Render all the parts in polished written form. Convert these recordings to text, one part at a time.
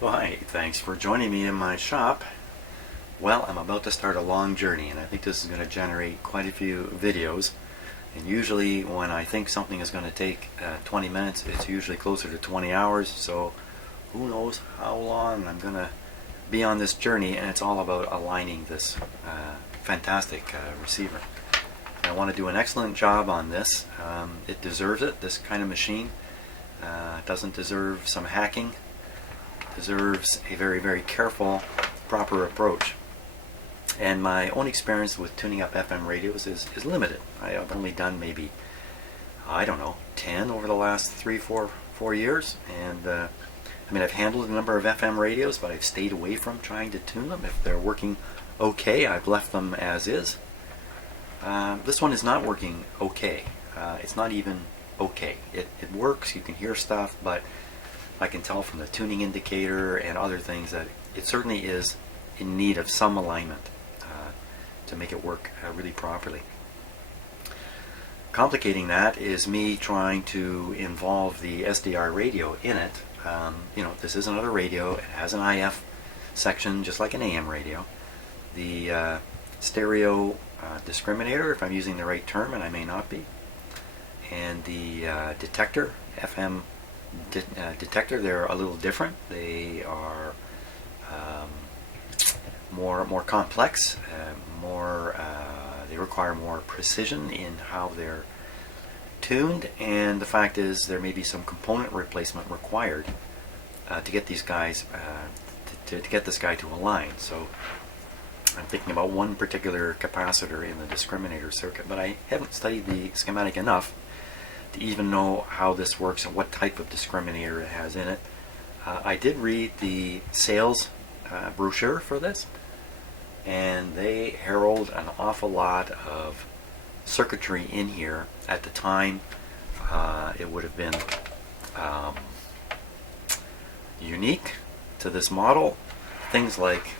Well, hi, thanks for joining me in my shop. Well, I'm about to start a long journey, and I think this is going to generate quite a few videos. And usually when I think something is going to take 20 minutes, it's usually closer to 20 hours, so who knows how long I'm going to be on this journey, and it's all about aligning this fantastic receiver. I want to do an excellent job on this. It deserves it. This kind of machine doesn't deserve some hacking. Deserves a very, very careful, proper approach. And my own experience with tuning up FM radios is limited. I have only done maybe, I don't know, 10 over the last 4 years. And I mean, I've handled a number of FM radios, but I've stayed away from trying to tune them. If they're working okay, I've left them as is. This one is not working okay. It's not even okay. It works, you can hear stuff, but I can tell from the tuning indicator and other things that it certainly is in need of some alignment to make it work really properly. Complicating that is me trying to involve the SDR radio in it. You know, this is another radio. It has an IF section just like an AM radio. The stereo discriminator, if I'm using the right term, and I may not be, and the detector, FM detector, they're a little different. They are more complex, they require more precision in how they're tuned, and the fact is there may be some component replacement required to get these guys to get this guy to align. So I'm thinking about one particular capacitor in the discriminator circuit, but I haven't studied the schematic enough to even know how this works and what type of discriminator it has in it. I did read the sales brochure for this, and they herald an awful lot of circuitry in here. At the time, it would have been unique to this model. Things like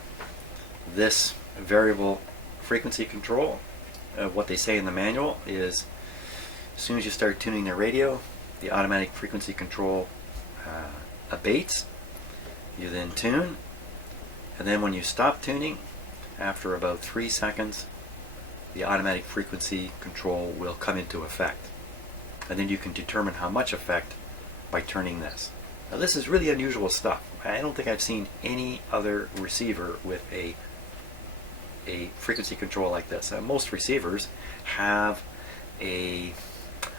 this variable frequency control. What they say in the manual is, as soon as you start tuning the radio, the automatic frequency control abates. You then tune, and then when you stop tuning, after about 3 seconds, the automatic frequency control will come into effect. And then you can determine how much effect by turning this. Now, this is really unusual stuff. I don't think I've seen any other receiver with a frequency control like this. Most receivers have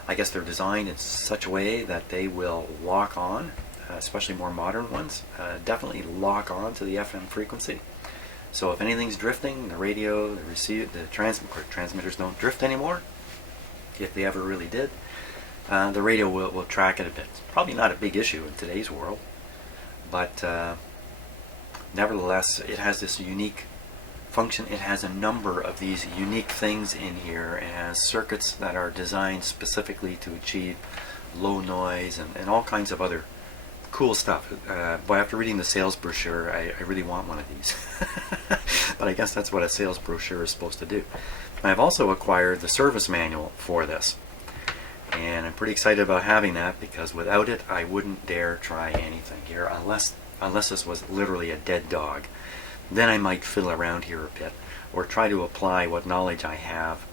I guess they're designed in such a way that they will lock on, especially more modern ones, definitely lock on to the FM frequency. So if anything's drifting, the radio, the transmitters don't drift anymore, if they ever really did. The radio will track it a bit. It's probably not a big issue in today's world, but nevertheless, it has this unique function. It has a number of these unique things in here. It has circuits that are designed specifically to achieve low noise and all kinds of other cool stuff. But after reading the sales brochure, I really want one of these. But I guess that's what a sales brochure is supposed to do. I've also acquired the service manual for this, and I'm pretty excited about having that, because without it I wouldn't dare try anything here unless this was literally a dead dog. Then I might fiddle around here a bit, or try to apply what knowledge I have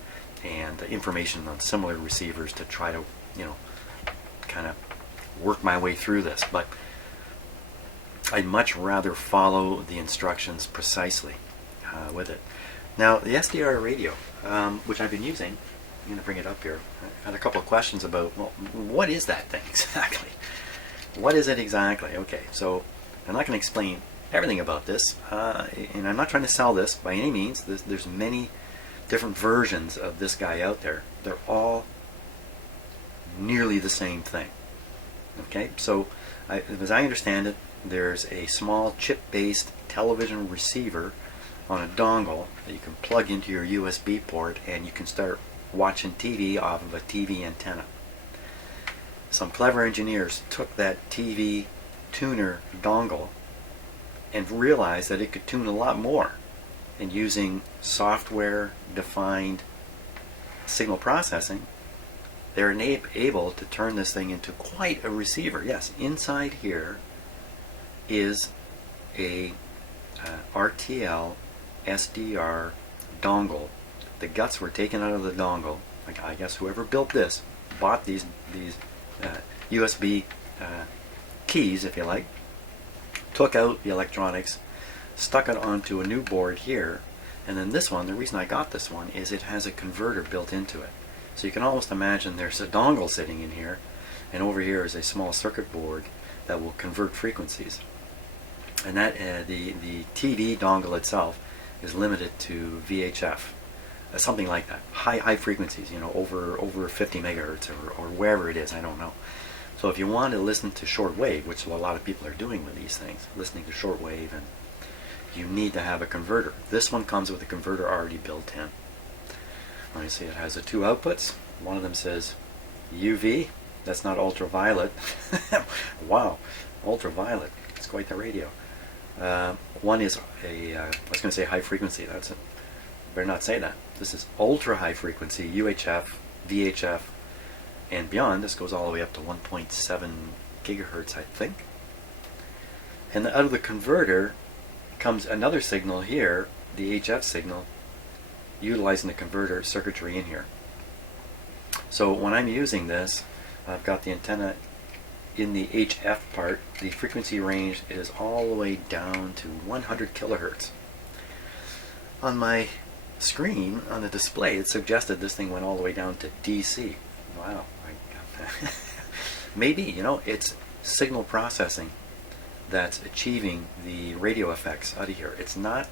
and information on similar receivers to try to, you know, kind of work my way through this. But I'd much rather follow the instructions precisely with it. Now, the SDR radio, which I've been using, I'm going to bring it up here. I had a couple of questions about, well, what is that thing exactly? What is it exactly? Okay, so I'm not going to explain everything about this, and I'm not trying to sell this by any means. There's many different versions of this guy out there. They're all nearly the same thing. Okay, so as I understand it, there's a small chip-based television receiver on a dongle that you can plug into your USB port, and you can start watching TV off of a TV antenna. Some clever engineers took that TV tuner dongle and realized that it could tune a lot more, and using software defined signal processing, they're able to turn this thing into quite a receiver. Yes, inside here is a Rtl Sdr dongle. The guts were taken out of the dongle. Like, I guess whoever built this bought these USB keys, if you like, took out the electronics, stuck it onto a new board here, and then this one, the reason I got this one is it has a converter built into it. So you can almost imagine there's a dongle sitting in here, and over here is a small circuit board that will convert frequencies. And that the TV dongle itself is limited to VHF, something like that, high frequencies, you know, over 50 megahertz or wherever it is, I don't know. So if you want to listen to shortwave, which a lot of people are doing with these things, listening to shortwave, and you need to have a converter. This one comes with a converter already built in. Let me see, it has the two outputs. One of them says UV. That's not ultraviolet. Wow, ultraviolet. It's quite the radio. One is I was going to say high frequency. That's it. Better not say that. This is ultra high frequency, UHF, VHF, and beyond. This goes all the way up to 1.7 gigahertz, I think. And out of the converter comes another signal here, the HF signal, utilizing the converter circuitry in here. So when I'm using this, I've got the antenna in the HF part. The frequency range is all the way down to 100 kilohertz. On my screen, on the display, it suggested this thing went all the way down to DC. Wow. Maybe, you know, it's signal processing that's achieving the radio effects out of here. It's not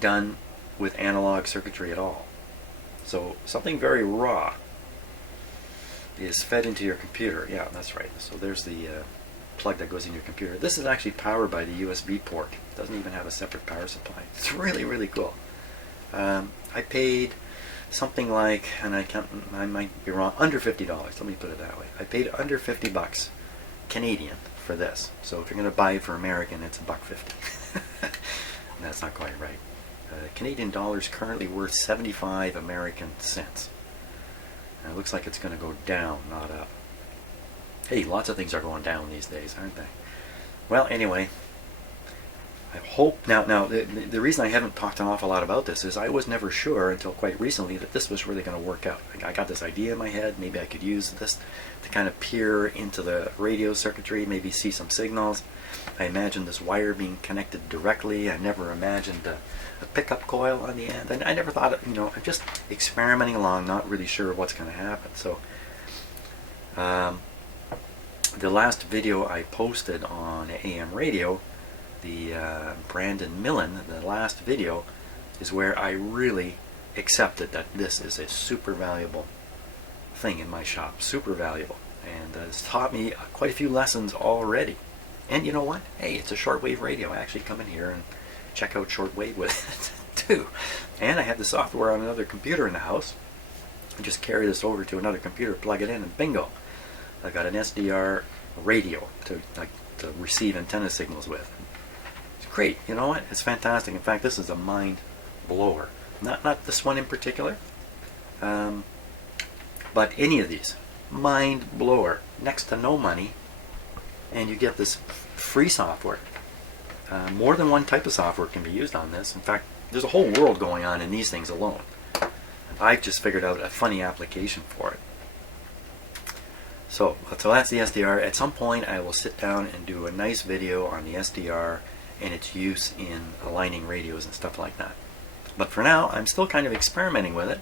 done with analog circuitry at all. So something very raw is fed into your computer. Yeah, that's right. So there's the plug that goes in your computer. This is actually powered by the USB port. It doesn't even have a separate power supply. It's really, really cool. I paid something like, and I might be wrong, under $50. Let me put it that way. I paid under $50 Canadian for this. So if you're going to buy it for American, it's $1.50. That's not quite right. Canadian dollars currently worth 75 American cents. And it looks like it's going to go down, not up. Hey, lots of things are going down these days, aren't they? Well, anyway, I hope now the reason I haven't talked an awful lot about this is I was never sure until quite recently that this was really going to work out. I got this idea in my head. Maybe I could use this to kind of peer into the radio circuitry, maybe see some signals. I imagined this wire being connected directly. I never imagined a pickup coil on the end. I never thought, you know, I'm just experimenting along, not really sure what's going to happen. So the last video I posted on AM radio, the Brandon Millen, the last video, is where I really accepted that this is a super valuable thing in my shop. Super valuable. And it's taught me quite a few lessons already. And you know what? Hey, it's a shortwave radio. I actually come in here and check out shortwave with it too. And I have the software on another computer in the house. I just carry this over to another computer, plug it in, and bingo. I got an SDR radio to receive antenna signals with. It's great. You know what? It's fantastic. In fact, this is a mind blower. Not this one in particular, but any of these. Mind blower. Next to no money, and you get this free software. More than one type of software can be used on this. In fact, there's a whole world going on in these things alone. I've just figured out a funny application for it. So that's the SDR. At some point I will sit down and do a nice video on the SDR and its use in aligning radios and stuff like that. But for now, I'm still kind of experimenting with it.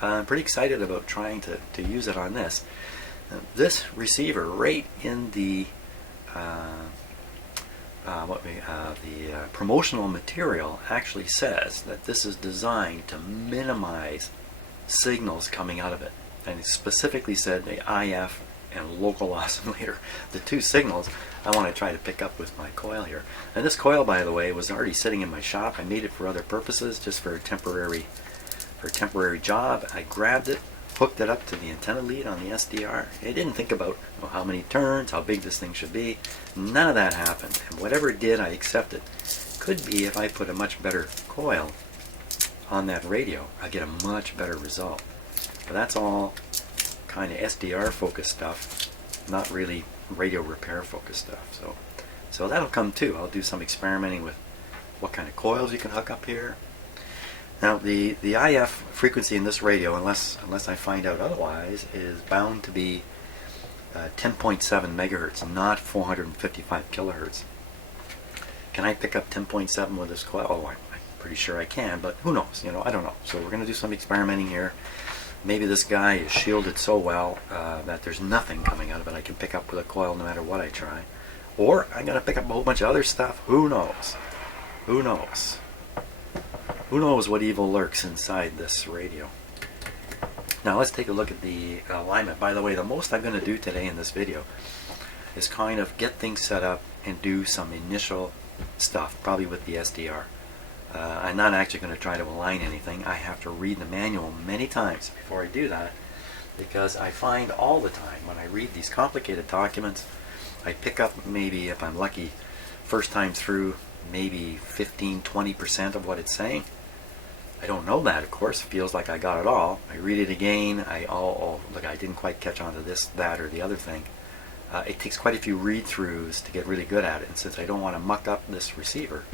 I'm pretty excited about trying to use it on this. This receiver right in the promotional material actually says that this is designed to minimize signals coming out of it. And it specifically said the IF and local oscillator, the two signals I want to try to pick up with my coil here. And this coil, by the way, was already sitting in my shop. I made it for other purposes, just for a temporary job. I grabbed it, hooked it up to the antenna lead on the SDR. I didn't think about how many turns, how big this thing should be. None of that happened. And whatever it did, I accepted. Could be if I put a much better coil on that radio, I get a much better result. But that's all kind of SDR focused stuff, not really radio repair focused stuff. So So that'll come too. I'll do some experimenting with what kind of coils you can hook up here. Now the IF frequency in this radio, unless I find out otherwise, is bound to be 10.7 megahertz, not 455 kilohertz. Can I pick up 10.7 with this coil? Oh, I'm pretty sure I can, but who knows? You know, I don't know. So we're going to do some experimenting here. Maybe this guy is shielded so well that there's nothing coming out of it I can pick up with a coil no matter what I try. Or I'm going to pick up a whole bunch of other stuff. Who knows? Who knows? Who knows what evil lurks inside this radio? Now let's take a look at the alignment. By the way, the most I'm going to do today in this video is kind of get things set up and do some initial stuff, probably with the SDR. I'm not actually going to try to align anything. I have to read the manual many times before I do that, because I find all the time when I read these complicated documents, I pick up, maybe if I'm lucky, first time through, maybe 15-20% of what it's saying. I don't know that, of course. It feels like I got it all. I read it again. Oh, look, I didn't quite catch on to this, that, or the other thing. It takes quite a few read-throughs to get really good at it. And since I don't want to muck up this receiver,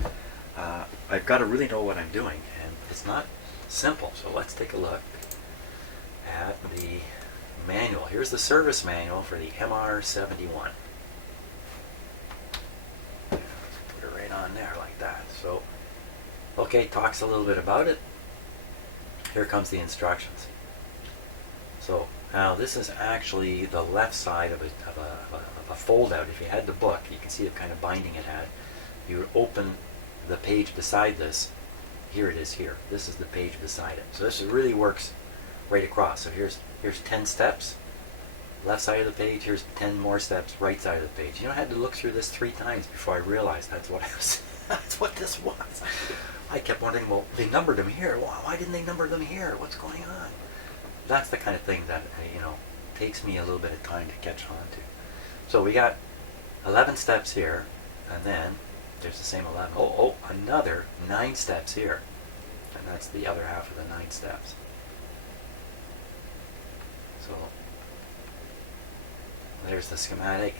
I've got to really know what I'm doing. And it's not simple. So let's take a look at the manual. Here's the service manual for the MR71. Put it right on there like that. So, okay, talks a little bit about it. Here comes the instructions. So now this is actually the left side of a fold-out. If you had the book, you can see the kind of binding it had. You would open the page beside this. Here it is here. This is the page beside it. So this really works right across. So here's 10 steps. Left side of the page, here's 10 more steps, right side of the page. You know, I had to look through this 3 times before I realized that's what that's what this was. I kept wondering, well, they numbered them here. Why didn't they number them here? What's going on? That's the kind of thing that, you know, takes me a little bit of time to catch on to. So we got 11 steps here, and then there's the same 11. Oh, another 9 steps here. And that's the other half of the 9 steps. So there's the schematic.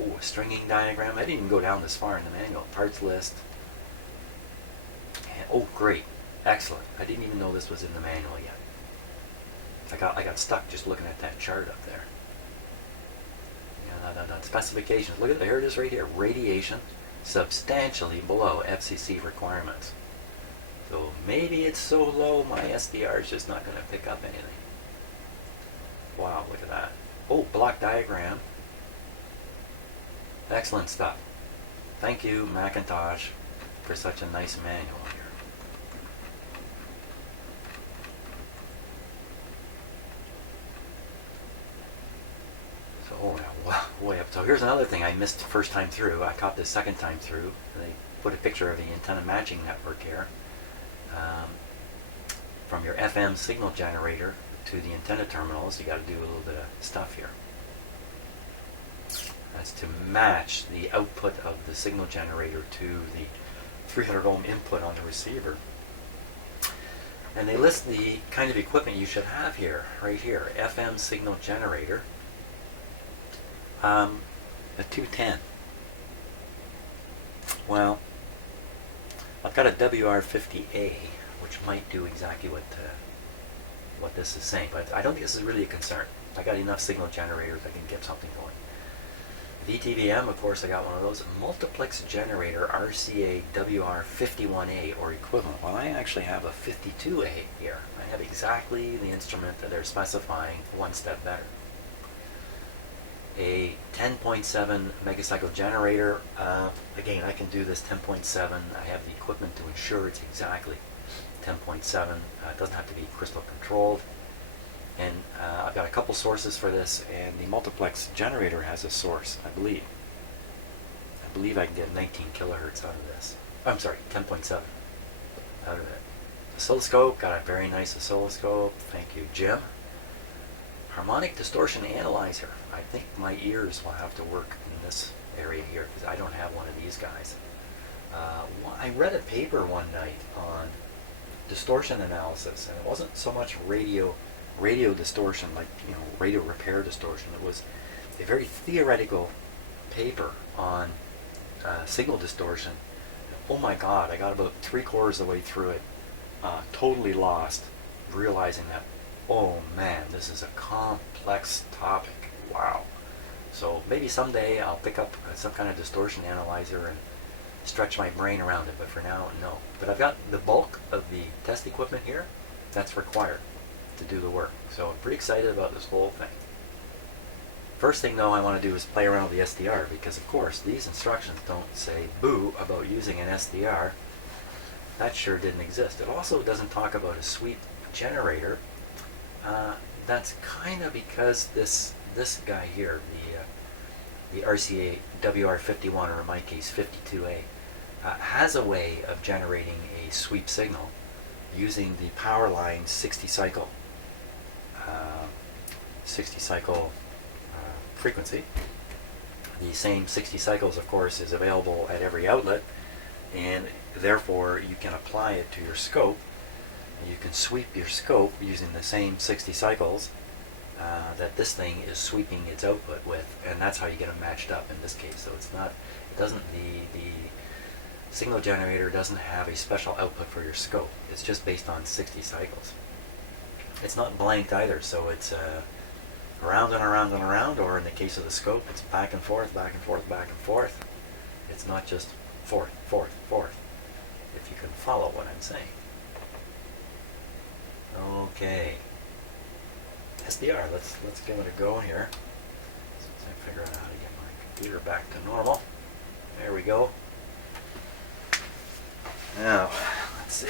Oh, a stringing diagram. I didn't even go down this far in the manual. Parts list. And, oh, great. Excellent. I didn't even know this was in the manual yet. I got stuck just looking at that chart up there. Yeah, no. Specifications. Look at here it is right here. Radiation substantially below FCC requirements. So maybe it's so low my SDR is just not going to pick up anything. Wow, look at that. Oh, block diagram. Excellent stuff. Thank you, McIntosh, for such a nice manual here. So, oh, yeah, way up. So here's another thing I missed the first time through. I caught this second time through. They put a picture of the antenna matching network here. From your FM signal generator to the antenna terminals, you got to do a little bit of stuff here. That's to match the output of the signal generator to the 300 ohm input on the receiver. And they list the kind of equipment you should have here, right here. FM signal generator, a 210. Well, I've got a WR50A, which might do exactly what this is saying, but I don't think this is really a concern. I got enough signal generators, I can get something going. VTVM, of course, I got one of those. Multiplex generator RCA WR51A or equivalent. Well, I actually have a 52A here. I have exactly the instrument that they're specifying, one step better. A 10.7 megacycle generator. Again, I can do this 10.7. I have the equipment to ensure it's exactly 10.7. It doesn't have to be crystal controlled. And I've got a couple sources for this, and the multiplex generator has a source, I believe. I believe I can get 19 kilohertz out of this. I'm sorry, 10.7 out of it. Oscilloscope, got a very nice oscilloscope. Thank you, Jim. Harmonic distortion analyzer. I think my ears will have to work in this area here, because I don't have one of these guys. I read a paper one night on distortion analysis, and it wasn't so much radio distortion, like, you know, radio repair distortion. It was a very theoretical paper on signal distortion. Oh my God, I got about 3/4 of the way through it, totally lost, realizing that, oh man, this is a complex topic. Wow. So maybe someday I'll pick up some kind of distortion analyzer and stretch my brain around it, but for now, no. But I've got the bulk of the test equipment here that's required to do the work. So I'm pretty excited about this whole thing. First thing though I want to do is play around with the SDR, because of course these instructions don't say boo about using an SDR. That sure didn't exist. It also doesn't talk about a sweep generator. That's kind of because this guy here, the RCA WR51, or in my case 52A, has a way of generating a sweep signal using the power line 60 cycle frequency. The same 60 cycles, of course, is available at every outlet, and therefore you can apply it to your scope. You can sweep your scope using the same 60 cycles that this thing is sweeping its output with, and that's how you get them matched up in this case. So it's not, it doesn't, the signal generator doesn't have a special output for your scope. It's just based on 60 cycles. It's not blanked either, so it's around and around and around, or in the case of the scope, it's back and forth, back and forth, back and forth. It's not just forth, forth, forth, if you can follow what I'm saying. Okay. SDR, let's give it a go here. Since I figure out how to get my computer back to normal. There we go. Now, let's see.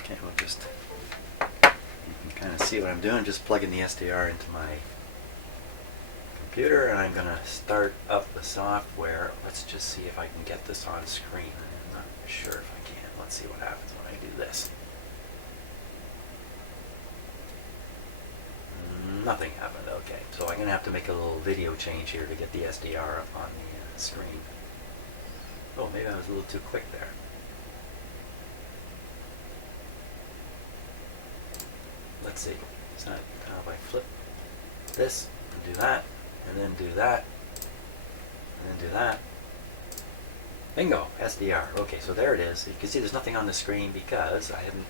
Okay, we'll just, you can kind of see what I'm doing, just plugging the SDR into my computer, and I'm going to start up the software. Let's just see if I can get this on screen. I'm not sure if I can. Let's see what happens when I do this. Nothing happened. Okay, so I'm going to have to make a little video change here to get the SDR up on the screen. Oh, maybe I was a little too quick there. Let's see. It's not how if I flip this and do that, and then do that, and then do that. Bingo, SDR. Okay, so there it is. You can see there's nothing on the screen because I haven't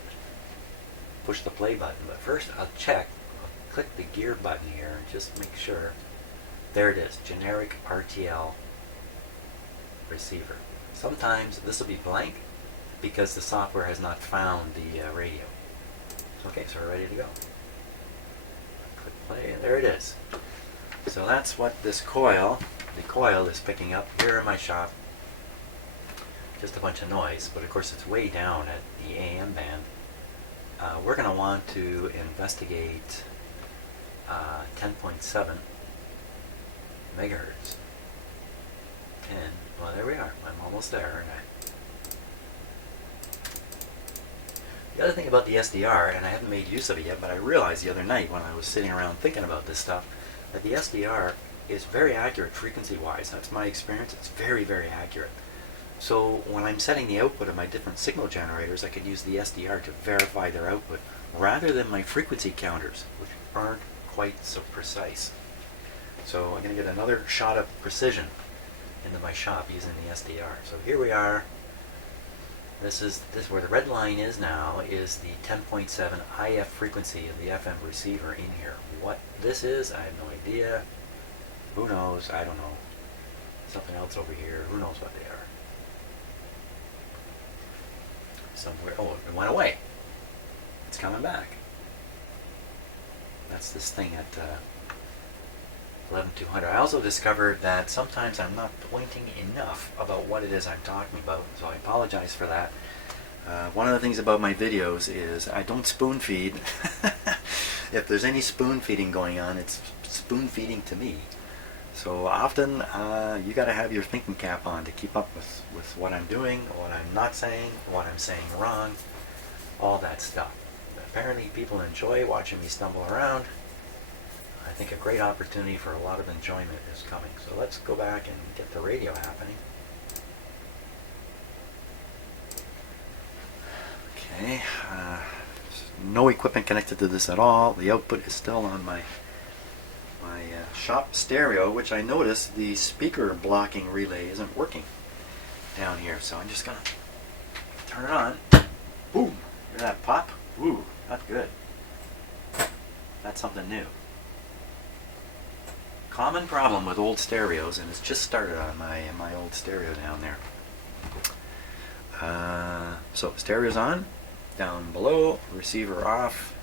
pushed the play button. But first I'll check. I'll click the gear button here and just make sure. There it is, generic RTL receiver. Sometimes this will be blank because the software has not found the radio. Okay, so we're ready to go. Click play, and there it is. So that's what this coil, the coil is picking up here in my shop. Just a bunch of noise, but of course it's way down at the AM band. We're going to want to investigate 10.7 megahertz. 10, well there we are, I'm almost there, aren't I? The other thing about the SDR, and I haven't made use of it yet, but I realized the other night when I was sitting around thinking about this stuff, that the SDR is very accurate frequency-wise. That's my experience. It's very, very accurate. So when I'm setting the output of my different signal generators, I can use the SDR to verify their output, rather than my frequency counters, which aren't quite so precise. So I'm going to get another shot of precision into my shop using the SDR. So here we are. This where the red line is now is the 10.7 IF frequency of the FM receiver in here. What this is, I have no idea. Who knows? I don't know. Something else over here. Who knows what they are? Somewhere. Oh, it went away. It's coming back. That's this thing at 11200. I also discovered that sometimes I'm not pointing enough about what it is I'm talking about, so I apologize for that. One of the things about my videos is I don't spoon feed. If there's any spoon feeding going on, it's spoon feeding to me. So often you got to have your thinking cap on to keep up with what I'm doing, what I'm not saying, what I'm saying wrong, all that stuff. Apparently people enjoy watching me stumble around. I think a great opportunity for a lot of enjoyment is coming. So let's go back and get the radio happening. Okay, no equipment connected to this at all. The output is still on my shop stereo, which I noticed the speaker blocking relay isn't working down here. So I'm just gonna turn it on. Boom! Hear that pop? Ooh, that's good. That's something new. Common problem with old stereos, and it's just started on my old stereo down there. So stereo's on. Down below, receiver off.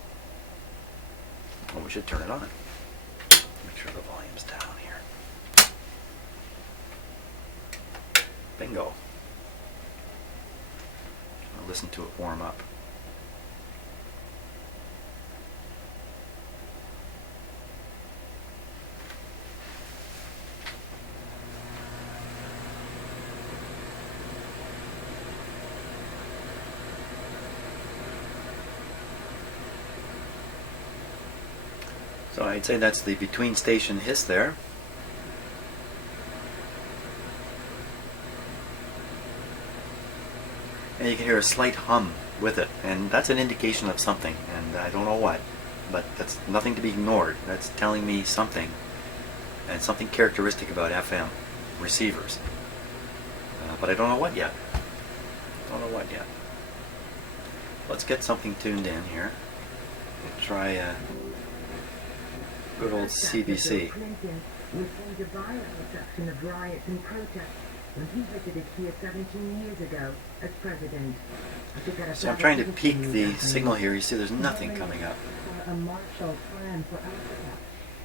Well, we should turn it on. Make sure the volume's down here. Bingo. I'll listen to it warm up. So I'd say that's the between station hiss there. And you can hear a slight hum with it, and that's an indication of something, and I don't know what, but that's nothing to be ignored. That's telling me something, and something characteristic about FM receivers. But I don't know what yet. Let's get something tuned in here. We'll try good old CBC. Received a violent reception of riots and protests when he visited here 17 years ago as president. So I'm trying to peak the signal here. You see there's nothing coming up. A Marshall Plan for Africa,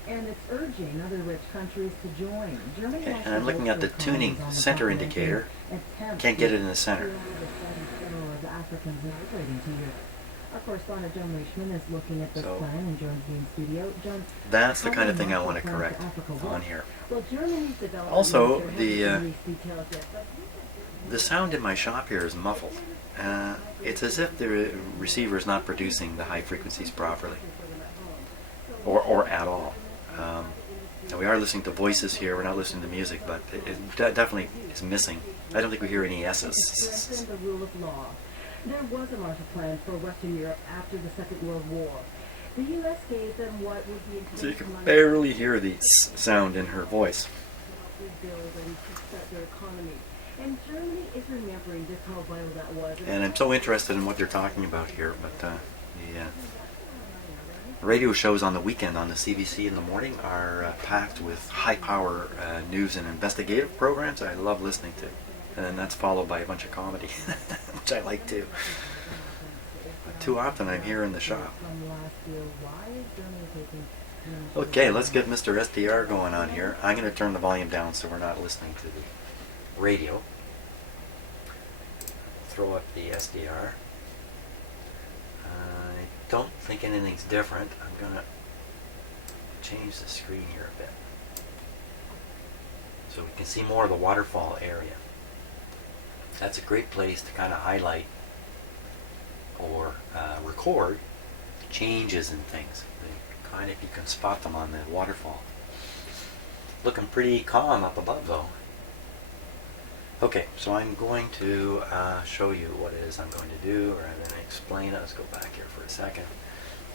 and it's urging other rich countries to join. Germany Okay, and I'm looking at the tuning center indicator. Can't get it in the center. Our correspondent John Richmond is looking at this plan and joins me in studio. John, that's the kind of thing I want to correct on here. Well, also, the sound in my shop here is muffled. It's as if the receiver is not producing the high frequencies properly, or at all. And we are listening to voices here. We're not listening to music, but it definitely is missing. I don't think we hear any S's. There was a Marshall Plan for Western Europe after the Second World War. The U.S. gave them what would be so you can barely hear the sound in her voice. And Germany is remembering just how vital that was. And I'm so interested in what they're talking about here, but the radio shows on the weekend on the CBC in the morning are packed with high-power news and investigative programs I love listening to. And then that's followed by a bunch of comedy, which I like too. But too often I'm here in the shop. Okay, let's get Mr. SDR going on here. I'm going to turn the volume down so we're not listening to the radio. Throw up the SDR. I don't think anything's different. I'm going to change the screen here a bit so we can see more of the waterfall area. That's a great place to kind of highlight or record changes in things. Kind of, you can spot them on the waterfall. Looking pretty calm up above though. Okay, so I'm going to show you what it is I'm going to do, rather than explain it. Let's go back here for a second.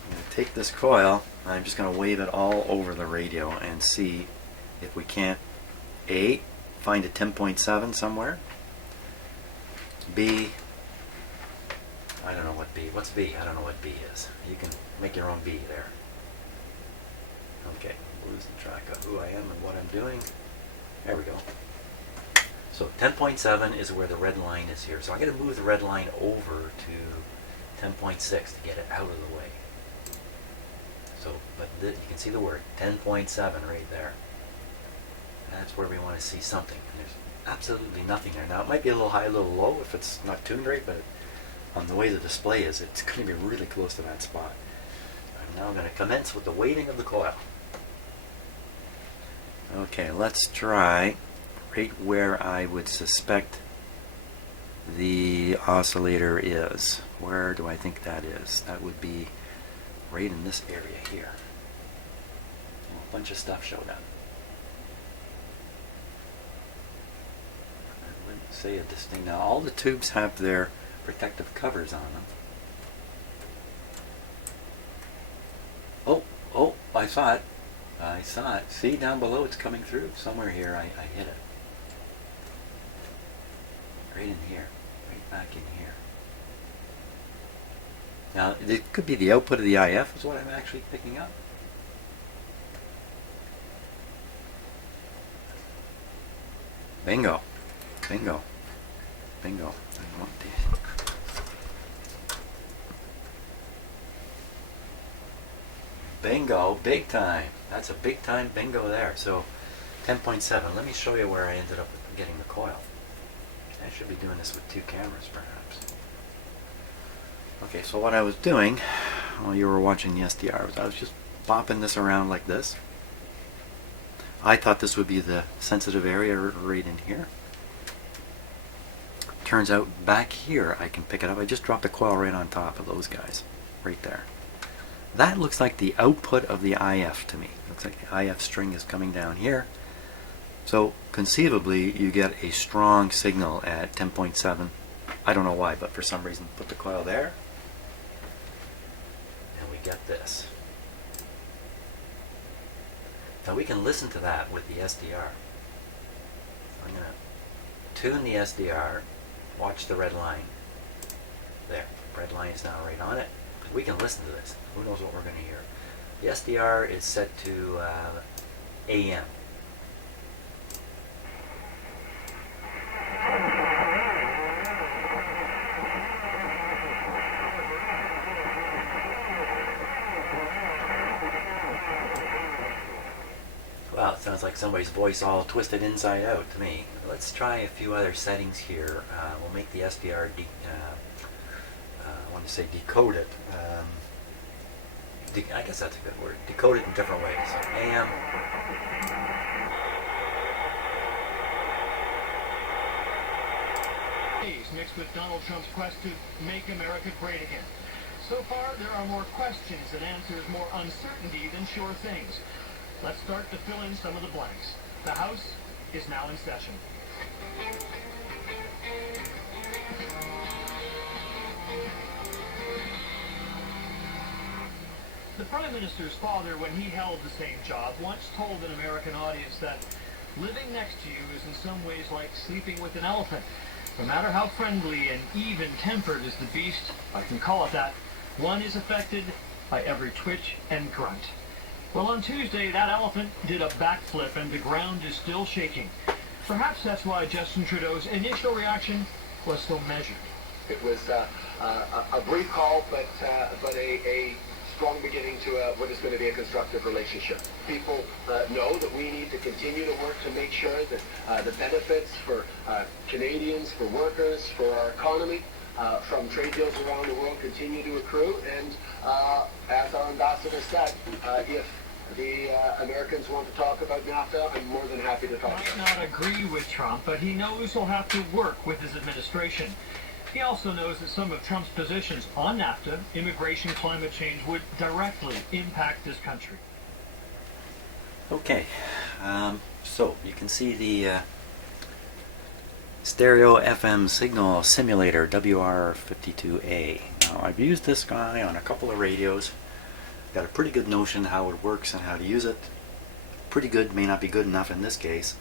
I'm going to take this coil, and I'm just going to wave it all over the radio and see if we can't A, find a 10.7 somewhere. B, I don't know what B, what's B? I don't know what B is. You can make your own B there. Okay, losing track of who I am and what I'm doing. There we go. So 10.7 is where the red line is here. So I'm going to move the red line over to 10.6 to get it out of the way. So, but you can see the word 10.7 right there. That's where we want to see something. And there's absolutely nothing there. Now it might be a little high, a little low if it's not tuned right, but on the way the display is, it's going to be really close to that spot. I'm now going to commence with the weighting of the coil. Okay, let's try right where I would suspect the oscillator is. Where do I think that is? That would be right in this area here. A bunch of stuff showed up. I wouldn't say a distinct. Now all the tubes have their protective covers on them. saw it. I saw it. See, down below it's coming through. Somewhere here I hit it. Right in here. Right back in here. Now, it could be the output of the IF is what I'm actually picking up. Bingo. Bingo. Bingo. I want these. Bingo, big time. That's a big time bingo there. So 10.7. Let me show you where I ended up getting the coil. I should be doing this with two cameras perhaps. Okay, so what I was doing while you were watching the SDR was I was just bopping this around like this. I thought this would be the sensitive area right in here. Turns out back here I can pick it up. I just dropped the coil right on top of those guys. Right there. That looks like the output of the IF to me. Looks like the IF string is coming down here. So conceivably you get a strong signal at 10.7. I don't know why, but for some reason put the coil there. And we get this. Now we can listen to that with the SDR. I'm going to tune the SDR, watch the red line. There, red line is now right on it. We can listen to this. Who knows what we're going to hear. The SDR is set to AM. Wow, it sounds like somebody's voice all twisted inside out to me. Let's try a few other settings here. We'll make the SDR I want to say decode it. I guess that's a good word. Decode it in different ways. AM. Mixed with Donald Trump's quest to make America great again. So far, there are more questions than answers, more uncertainty than sure things. Let's start to fill in some of the blanks. The House is now in session. The Prime Minister's father, when he held the same job, once told an American audience that living next to you is in some ways like sleeping with an elephant. No matter how friendly and even-tempered is the beast, I can call it that, one is affected by every twitch and grunt. Well, on Tuesday, that elephant did a backflip and the ground is still shaking. Perhaps that's why Justin Trudeau's initial reaction was so measured. It was a brief call, but a strong beginning to what is going to be a constructive relationship. People know that we need to continue to work to make sure that the benefits for Canadians, for workers, for our economy, from trade deals around the world continue to accrue. And as our ambassador said, if the Americans want to talk about NAFTA, I'm more than happy to talk about it. He might not agree with Trump, but he knows he'll have to work with his administration. He also knows that some of Trump's positions on NAFTA, immigration, climate change, would directly impact this country. Okay, so you can see the stereo FM signal simulator WR52A. Now I've used this guy on a couple of radios. Got a pretty good notion how it works and how to use it. Pretty good, may not be good enough in this case,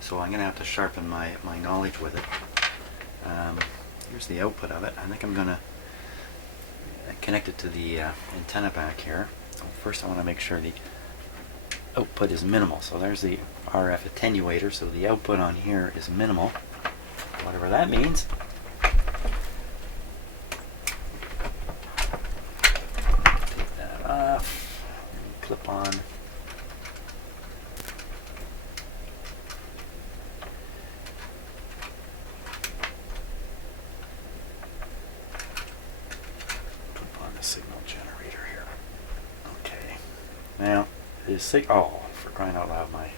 so I'm going to have to sharpen my knowledge with it. Here's the output of it. I think I'm going to connect it to the antenna back here. First I want to make sure the output is minimal. So there's the RF attenuator, so the output on here is minimal, whatever that means. Take that off, clip on. Signal generator here. Okay. Now, is oh, for crying out loud, my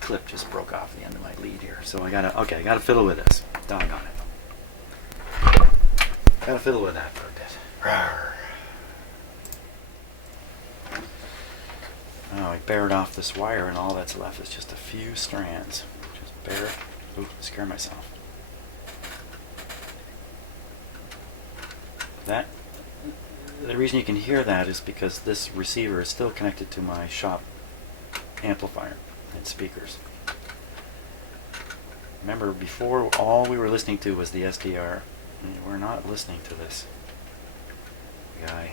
clip just broke off the end of my lead here. So I gotta fiddle with this. Doggone it. Gotta fiddle with that for a bit. Rawr. Oh, I bared off this wire and all that's left is just a few strands. Just bare. Ooh, scare myself. the reason you can hear that is because this receiver is still connected to my shop amplifier and speakers. Remember, before all we were listening to was the SDR. We're not listening to this guy.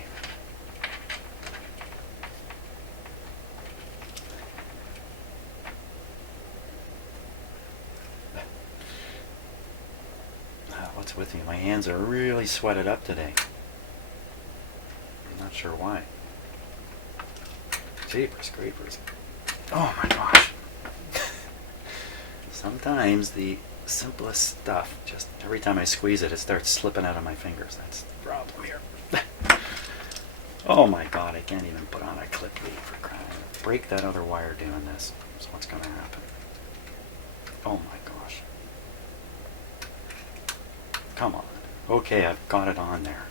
What's with me? My hands are really sweated up today. I'm not sure why. Jeepers creepers. Oh my gosh. Sometimes the simplest stuff, just every time I squeeze it, it starts slipping out of my fingers. That's the problem here. Oh my god, I can't even put on a clip lead for crying. Break that other wire doing this. So what's going to happen? Oh my gosh. Come on. Okay, I've got it on there.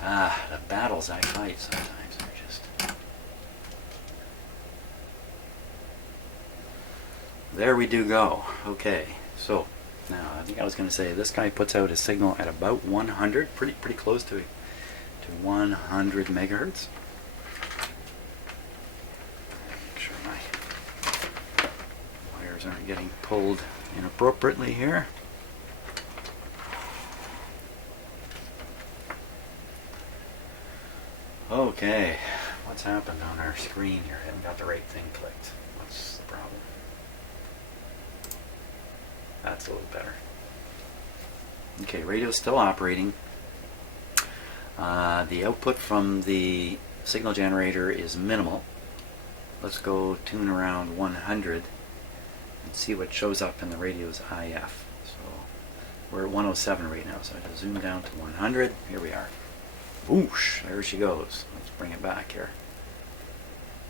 The battles I fight sometimes are just... There we do go. Okay, so now I think I was going to say this guy puts out a signal at about 100, pretty close to 100 megahertz. Make sure my wires aren't getting pulled inappropriately here. Okay, what's happened on our screen here? I haven't got the right thing clicked. What's the problem? That's a little better. Okay, radio's still operating. The output from the signal generator is minimal. Let's go tune around 100 and see what shows up in the radio's IF. So we're at 107 right now, so I just zoom down to 100. Here we are. Whoosh, there she goes. Let's bring it back here.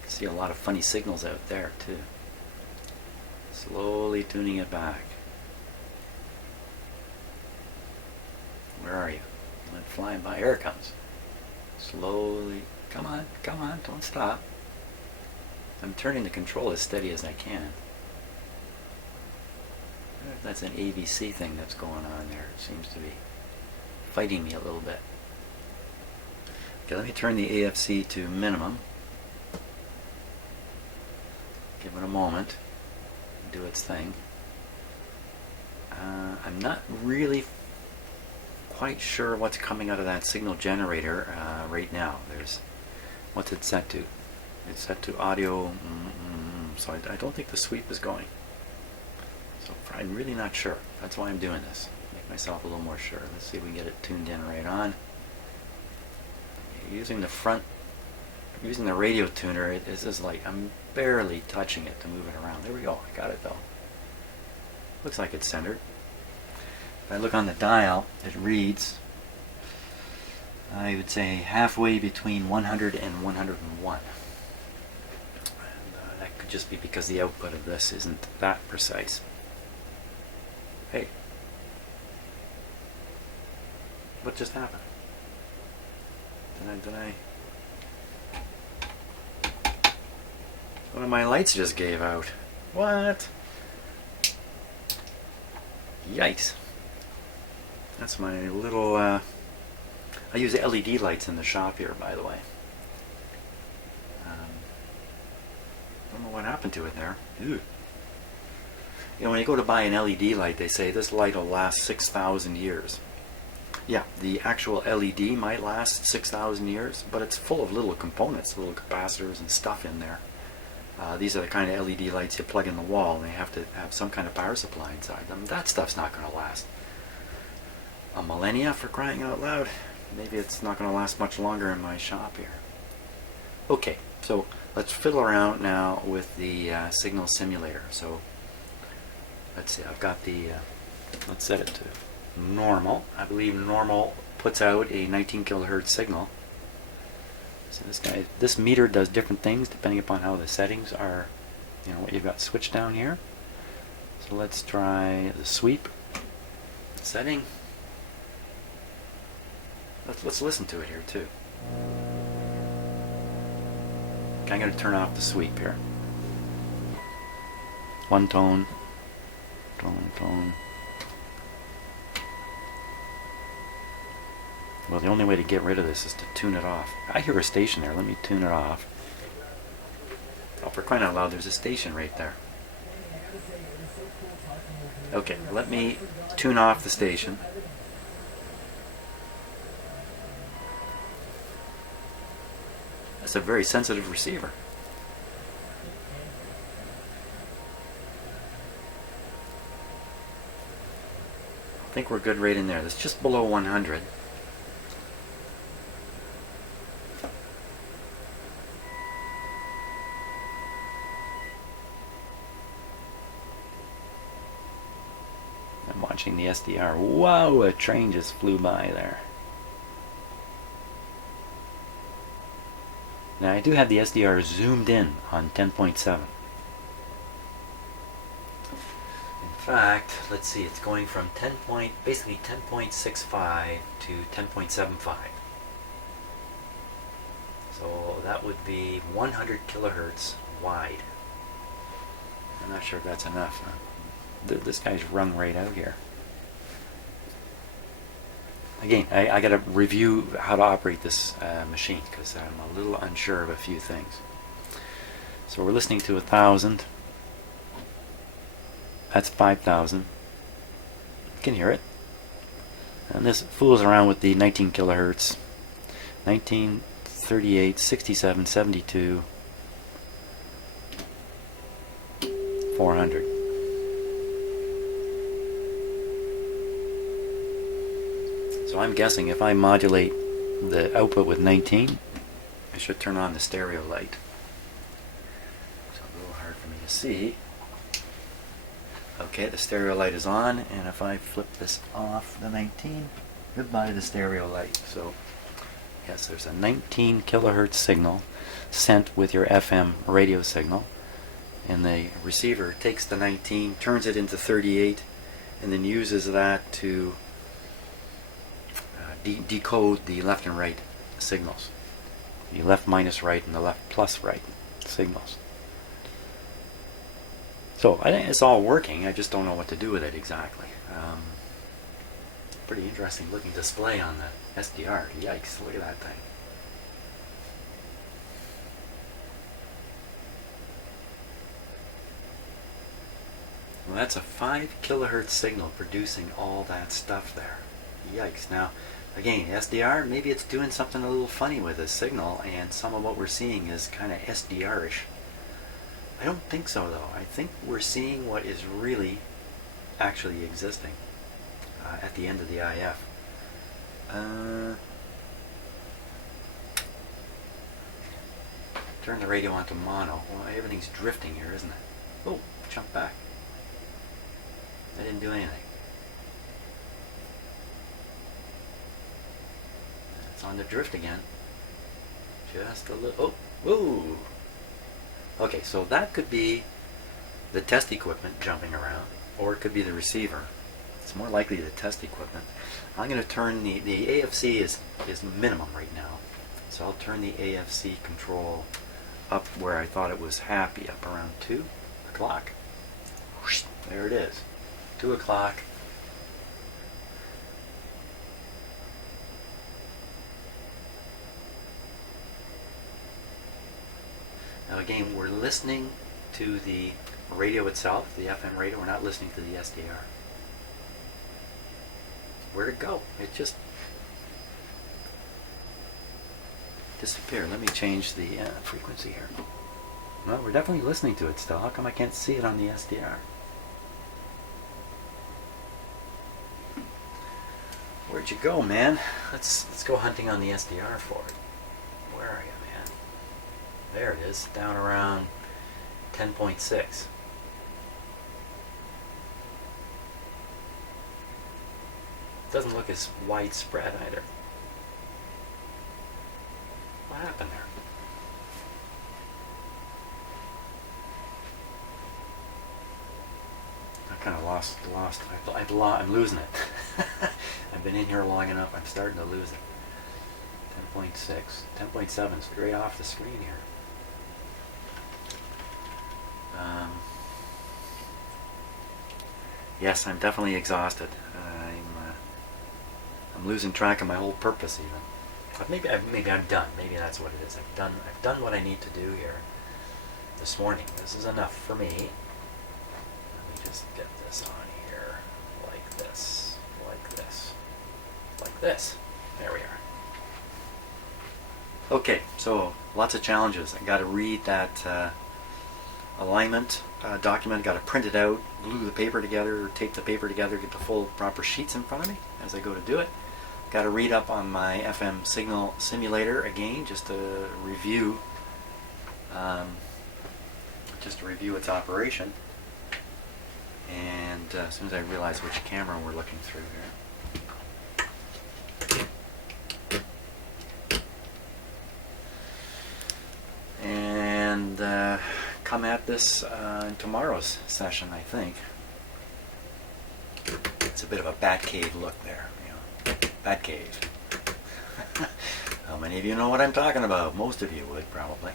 See a lot of funny signals out there too. Slowly tuning it back. Where are you? Let it fly by. Here it comes. Slowly. Come on, don't stop. I'm turning the control as steady as I can. I wonder if that's an ABC thing that's going on there. It seems to be fighting me a little bit. Okay, let me turn the AFC to minimum. Give it a moment. Do its thing. I'm not really quite sure what's coming out of that signal generator right now. What's it set to? It's set to audio, so I don't think the sweep is going. So I'm really not sure. That's why I'm doing this. Make myself a little more sure. Let's see if we can get it tuned in right on. Using the radio tuner, this is like I'm barely touching it to move it around. There we go. I got it though. Looks like it's centered. If I look on the dial, it reads, I would say halfway between 100 and 101. And that could just be because the output of this isn't that precise. Hey. What just happened? Did I? One of my lights just gave out. What? Yikes. That's my little, I use LED lights in the shop here, by the way. Don't know what happened to it there. Ew. You know, when you go to buy an LED light, they say this light will last 6,000 years. Yeah, the actual LED might last 6,000 years, but it's full of little components, little capacitors and stuff in there. These are the kind of LED lights you plug in the wall, and they have to have some kind of power supply inside them. That stuff's not going to last a millennia, for crying out loud. Maybe it's not going to last much longer in my shop here. Okay, so let's fiddle around now with the signal simulator. So let's see, I've got the, let's set it to normal. I believe normal puts out a 19 kilohertz signal. So this meter does different things depending upon how the settings are, you know, what you've got switched down here. So let's try the sweep setting. Let's listen to it here too. Okay, I'm going to turn off the sweep here. One tone, tone. Well, the only way to get rid of this is to tune it off. I hear a station there. Let me tune it off. Oh, for crying out loud, there's a station right there. Okay, let me tune off the station. That's a very sensitive receiver. I think we're good right in there. That's just below 100. I'm watching the SDR. Wow, a train just flew by there. Now I do have the SDR zoomed in on 10.7. In fact, let's see, it's going from basically 10.65 to 10.75. So that would be 100 kilohertz wide. I'm not sure if that's enough. This guy's rung right out here. Again, I got to review how to operate this machine because I'm a little unsure of a few things. So we're listening to 1,000. That's 5,000. You can hear it. And this fools around with the 19 kilohertz. 19, 38, 67, 72, 400. So I'm guessing if I modulate the output with 19, I should turn on the stereo light. It's a little hard for me to see. Okay, the stereo light is on, and if I flip this off the 19, goodbye to the stereo light. So yes, there's a 19 kilohertz signal sent with your FM radio signal, and the receiver takes the 19, turns it into 38, and then uses that to decode the left and right signals, the left minus right and the left plus right signals. So I think it's all working. I just don't know what to do with it exactly. Pretty interesting looking display on the SDR. Yikes, look at that thing. Well, that's a 5 kilohertz signal producing all that stuff there. Yikes. Now, again, SDR, maybe it's doing something a little funny with this signal, and some of what we're seeing is kind of SDR-ish. I don't think so, though. I think we're seeing what is really actually existing at the end of the IF. Turn the radio onto mono. Well, everything's drifting here, isn't it? Oh, jump back. I didn't do anything. It's on the drift again. Just a little. Oh, whoa. Okay, so that could be the test equipment jumping around, or it could be the receiver. It's more likely the test equipment. I'm going to turn the AFC is minimum right now, so I'll turn the AFC control up where I thought it was happy, up around 2 o'clock. Whoosh, there it is, 2 o'clock. Now again, we're listening to the radio itself, the FM radio. We're not listening to the SDR. Where'd it go? It just disappeared. Let me change the frequency here. Well, we're definitely listening to it still. How come I can't see it on the SDR? Where'd you go, man? Let's go hunting on the SDR for it. Where are you? There it is, down around 10.6. Doesn't look as widespread either. What happened there? I kind of lost. I'm losing it. I've been in here long enough. I'm starting to lose it. 10.6. 10.7 is right off the screen here. Yes, I'm definitely exhausted. I'm losing track of my whole purpose even. But maybe I'm done. Maybe that's what it is. I've done what I need to do here this morning. This is enough for me. Let me just get this on here like this, like this, like this. There we are. Okay, so lots of challenges. I got to read that alignment document. Got to print it out, glue the paper together, tape the paper together, get the full proper sheets in front of me as I go to do it. Got to read up on my FM signal simulator again, just to review its operation. And as soon as I realize which camera we're looking through here. And come at this in tomorrow's session, I think. It's a bit of a Batcave look there, you know. Batcave. How many of you know what I'm talking about? Most of you would, probably.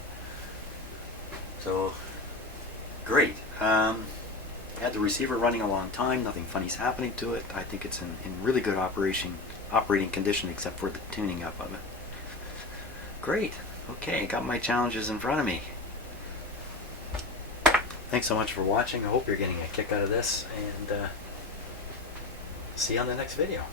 So, great. Had the receiver running a long time. Nothing funny's happening to it. I think it's in really good operating condition, except for the tuning up of it. Great. Okay, got my challenges in front of me. Thanks so much for watching. I hope you're getting a kick out of this, and see you on the next video.